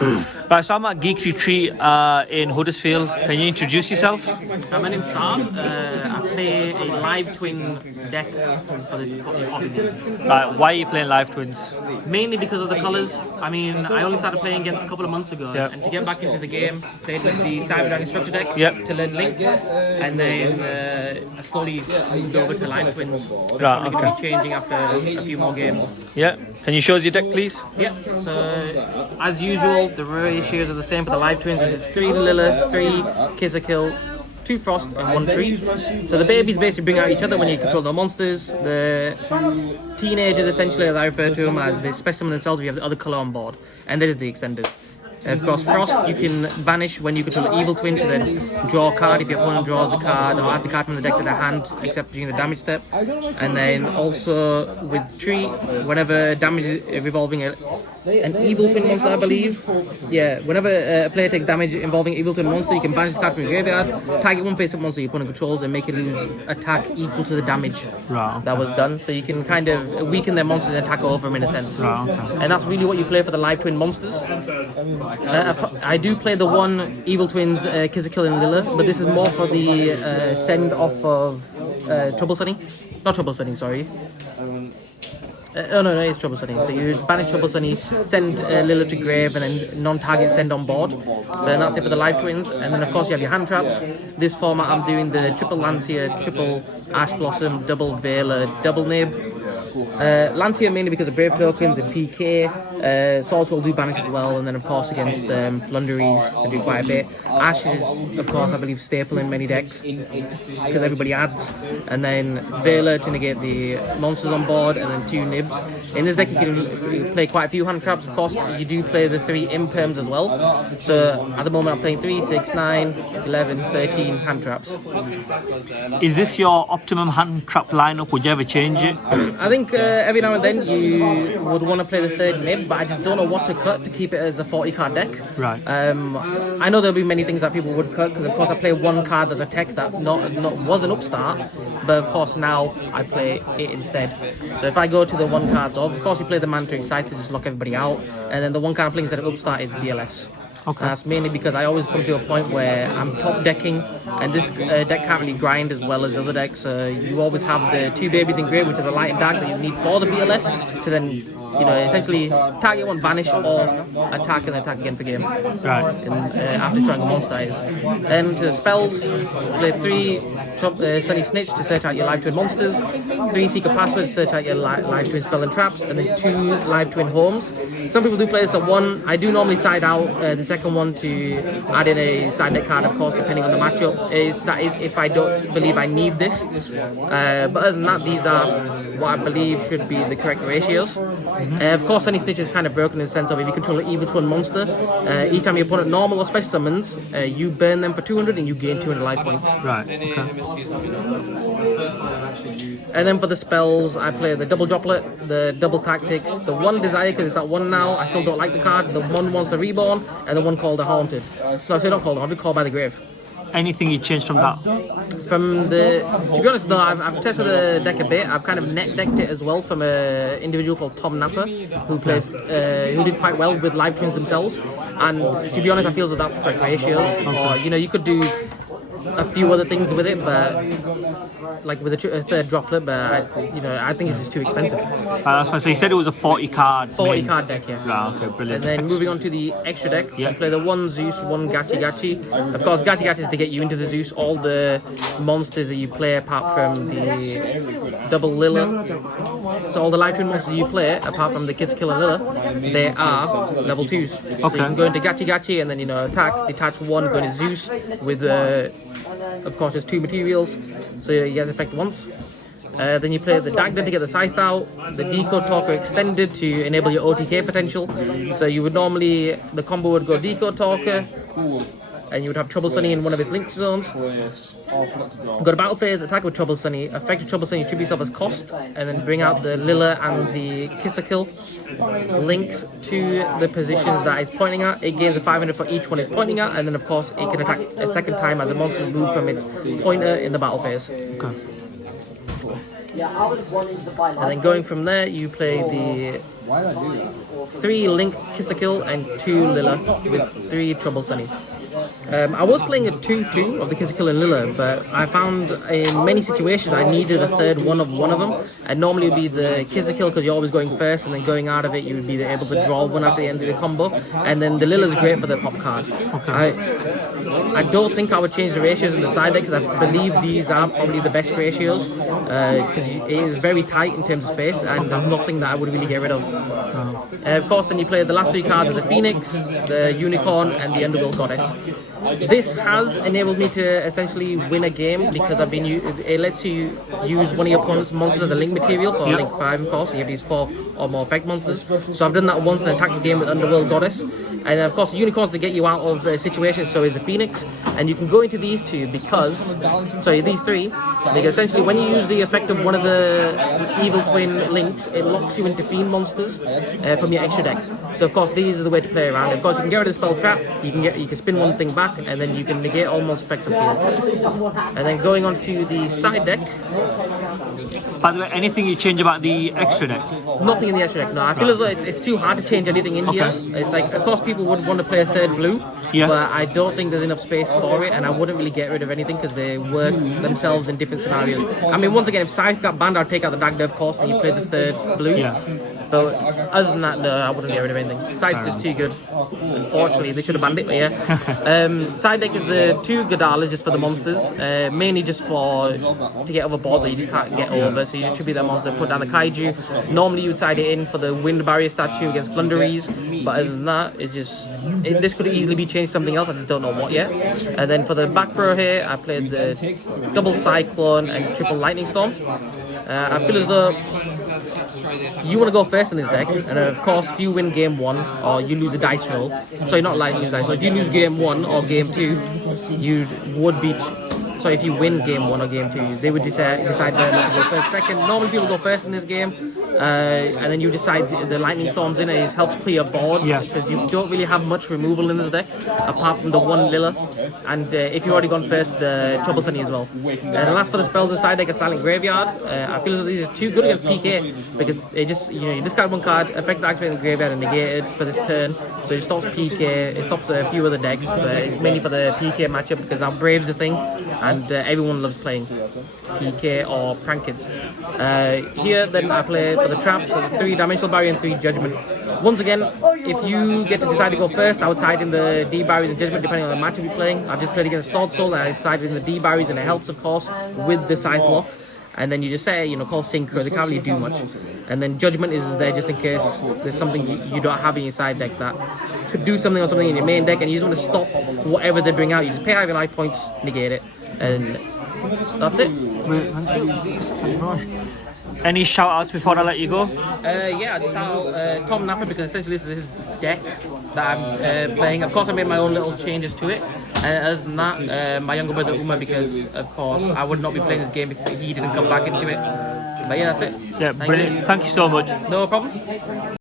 Right, so I'm at Geek Retreat in Huddersfield. Can you introduce yourself? My name's Sam. I play a live twin deck for this hobby game. Right, why are you playing Live Twins? Mainly because of the colours. I mean, I only started playing against a couple of months ago, Yep. and to get back into the game, played with the Cyberdragon structure deck Yep. to learn links, and then I slowly moved over to live twins. Right, I'm going to okay. be changing after a few more games. Yeah. Can you show us your deck, please? Yeah, so as usual, the ratios are the same for the live twins, which is 3 Lilith, 3 Kill, 2 Frost, and 1 Tree. So the babies basically bring out each other when you control the monsters. The teenagers, essentially, as I refer to them, as they specimen themselves, we have the other colour on board. And there's the extenders. Of course, Frost, you can vanish when you control the evil twin to then draw a card if your opponent draws a card, or add the card from the deck to their hand, except during the damage step. And then also with Tree, whenever damage is revolving an evil twin monster, I believe. Yeah, whenever a player takes damage involving evil twin monster, you can banish this card from your graveyard, target one face-up monster your opponent controls, and make it lose attack equal to the damage that was done. So you can kind of weaken their monsters and attack over them in a sense. And that's really what you play for the live twin monsters. I do play the one Evil Twins Kill and Lilith, but this is more for the send off of Trouble Sunny. Not Trouble Sunny, sorry. No, it's Trouble Sunny. So you banish Trouble Sunny, send Lilith to grave, and then non-target send on board. Then that's it for the live twins. And then of course you have your hand traps. This format I'm doing the triple Lancia, triple Ash Blossom, double Veiler, double Nib. Lancia mainly because of Brave tokens and PK. Swords will do banish as well, and then of course against Flunderies they do quite a bit. Ash is of course I believe staple in many decks because everybody adds, and then Veiler to negate the monsters on board, and then 2 Nibs. In this deck you can play quite a few hand traps. Of course you do play the 3 imperms as well. So at the moment I'm playing 3, 6, 9, 11, 13 hand traps. Is this your optimum hand trap lineup? Would you ever change it? I think every now and then you would want to play the 3rd Nib, but I just don't know what to cut to keep it as a 40 card deck. Right. I know there'll be many things that people would cut, because of course I play one card as a tech that was an upstart, but of course now I play it instead. So if I go to the 1 cards of course you play the man to excite to just lock everybody out, and then the 1 card I'm playing instead of upstart is BLS. Okay. That's mainly because I always come to a point where I'm top decking, and this deck can't really grind as well as other decks. You always have the 2 babies in grave, which is a light and dark that you need for the BLS to then, essentially target one, banish, or attack and attack again for game. Right. And after trying the monster is. Then to the spells, play 3 Sunny Snitch to search out your live twin monsters, 3 Secret Passwords to search out your live twin spell and traps, and then 2 live twin homes. Some people do play this at 1. I do normally side out the second one to add in a side deck card, of course, depending on the matchup. That is if I don't believe I need this. But other than that, these are what I believe should be the correct ratios. Of course, Sunny Snitch is kind of broken in the sense of if you control an evil twin monster, each time your opponent normal or special summons, you burn them for 200 and you gain 200 life points. Right. Okay. And then for the spells, I play the double droplet, the double tactics, the 1 desire because it's at 1 now. I still don't like the card. The 1 monster reborn, and the 1 called the haunted. No, sorry, not called the haunted, called by the grave. Anything you changed from that? From the, to be honest, no, I've tested the deck a bit. I've kind of net decked it as well from an individual called Tom Napper, who did quite well with live twins themselves. And to be honest, I feel that that's the correct ratios. Or you could do a few other things with it, but like with a 3rd droplet, but I think it's just too expensive. That's fine. So you said it was a 40 card. 40 card deck, yeah. Right, okay, brilliant. And then moving on to the extra deck, Yeah. you play the 1 Zeus, 1 Gachi. Of course, Gachi is to get you into the Zeus. All the monsters that you play, apart from the double Lilith, so all the live twin monsters you play, apart from the Kill and Lilith, they are level 2s. So you can go into Gachi and then attack, detach 1, go into Zeus with of course there's 2 materials, so you guys affect once. Then you play the Dagda to get the Scythe out, the Decode Talker extended to enable your OTK potential. So you would normally, the combo would go Decode Talker, and you would have Trouble Sunny in one of its link zones. Go to battle phase, attack with Trouble Sunny, affect Trouble Sunny, tribute yourself as cost, and then bring out the Lila and the Kill links to the positions that it's pointing at. It gains a 500 for each one it's pointing at, and then of course it can attack a second time as the monster is moved from its pointer in the battle phase. Okay. And then going from there, you play the 3 Link Kiss a Kill and 2 Lilla with 3 Trouble Sunny. I was playing a 2-2 of the Kiss a Kill and Lilla, but I found in many situations I needed a third one of them. And normally it would be the Kiss a Kill because you're always going first, and then going out of it you would be able to draw one at the end of the combo. And then the Lilla's great for the pop card. Okay. I don't think I would change the ratios in the side deck because I believe these are probably the best ratios because it is very tight in terms of space, and there's nothing that I would really get rid of. Of course, then you play the last 3 cards of the Phoenix, the Unicorn, and the Underworld Goddess. This has enabled me to essentially win a game because it lets you use one of your opponent's monsters as a link material for Link 5, of course. You have these 4 or more effect monsters. So I've done that once and attacked the game with Underworld Goddess. And of course, unicorns to get you out of situations, so is the Phoenix. And you can go into these 2 because, sorry, these 3, because essentially when you use the effect of one of the evil twin links, it locks you into fiend monsters from your extra deck. So of course, these are the way to play around. Of course, you can get rid of the spell trap, you can spin one thing back, and then you can negate all monster effects of field. And then going on to the side deck. By the way, anything you change about the extra deck? Nothing in the extra deck. No, I feel as though it's too hard to change anything in here. It's like, of course, people would want to play a third blue, but I don't think there's enough space for it, and I wouldn't really get rid of anything because they work themselves in different scenarios. I mean, once again, if Scythe got banned, I'd take out the Dagda, of course, and you play the third blue. So other than that, no, I wouldn't get rid of anything. Scythe's just too good. Unfortunately, they should have banned it, but yeah. Side deck is the 2 Godalas just for the monsters, mainly just to get over boards that you just can't get over. So you just tribute that monster, put down the Kaiju. Normally you would side it in for the Wind Barrier statue against Flunderies, but other than that, it's just this could easily be changed to something else. I just don't know what yet. And then for the back row here, I played the double Cyclone and triple Lightning Storm. I feel as though you want to go first in this deck, and of course, if you win game 1 or you lose a dice roll, sorry, not like lose dice roll, if you lose game 1 or game 2, you would beat. So if you win game 1 or game 2, they would decide whether or not to go first. Second, normally people go first in this game, and then you decide the Lightning Storms in, and it helps clear board because you don't really have much removal in this deck apart from the 1 Lilla, and if you've already gone first, the Trouble Sunny as well. And the last for the spells inside deck, a Silent Graveyard. I feel as though these are too good against PK because it just, you discard 1 card, affects the activate in the graveyard and negated for this turn, so it stops PK, it stops a few other decks, but it's mainly for the PK matchup because now Brave's a thing, and everyone loves playing PK or Prank Kids. Here then I play for the traps, so the 3 Dimensional Barrier and 3 Judgment. Once again, if you get to decide to go first, I would side in the D Barriers and Judgment depending on the matchup you're playing. I've just played against Sword Soul and I sided in the D Barriers, and it helps of course with the Scythe lock. And then you just say, call Synchro, they can't really do much. And then Judgment is there just in case there's something you don't have in your side deck that could do something or something in your main deck, and you just want to stop whatever they bring out. You just pay out your life points, negate it, and that's it. Any shout outs before I let you go? Yeah, I just shout out Tom Napper because essentially this is his deck that I'm playing. Of course, I made my own little changes to it. And other than that, my younger brother Uma, because of course I would not be playing this game if he didn't come back into it. But yeah, that's it. Yeah, brilliant. Thank you so much. No problem.